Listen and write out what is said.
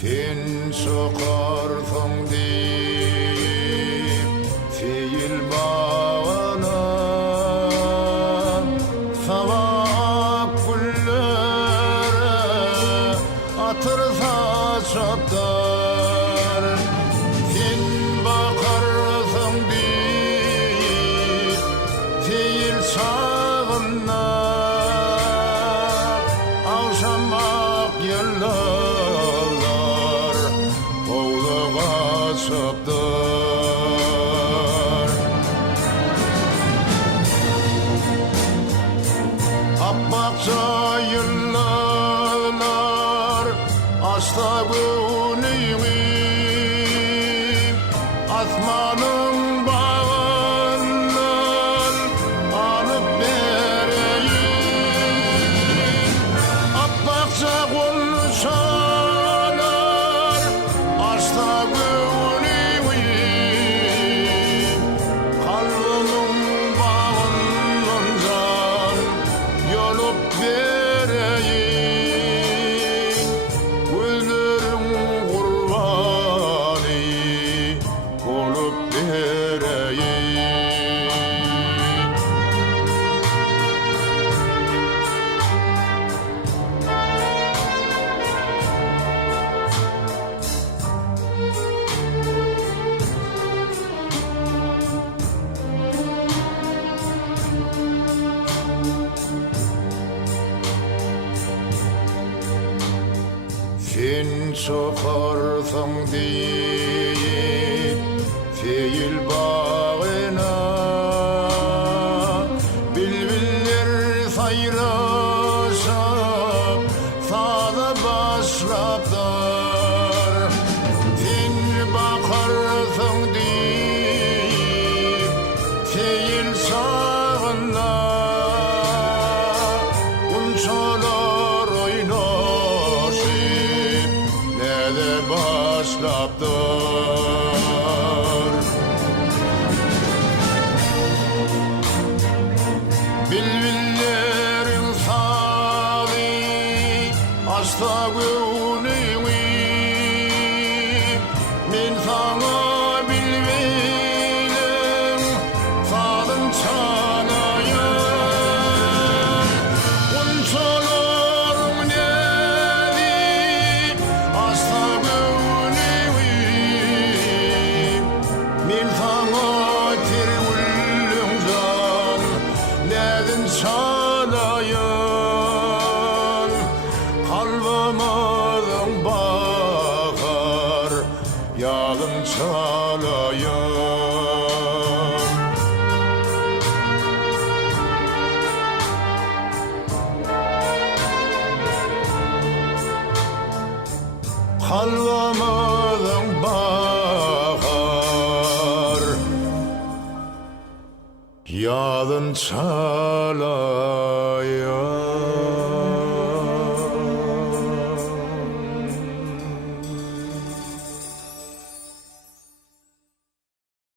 Sen sokarsın deyip Feyil bağına Savak güllere Atırsa çaptar Sen bakarsın deyip Feyil sağına Avşamak yıllar Oğluğa çaptar Abbakça yıllar Asla güneyim Asmanın bağından Alıp vereyim Abbakça konuşanlar Asla güneyim Kalbimin bağından can Yolup vereyim Gözlerim kurbanı Olup vereyim Sen sokarsın deyip Feyil bağına Bülbüller sayrışıp Sağda başlaplar Sen bakarsın deyip Feyil sağına Unçalar oynaşıp Nede başlaptır Bülbüllerin salı Asla güneyim Men sana bilmedim Sadın çanayım Unçalarım nedi Asla güneyim Men sana tergüllüm can Nedin çalayım Kalbimden bakar Yalın çalayım Kalbimden bakar Yalın çalayım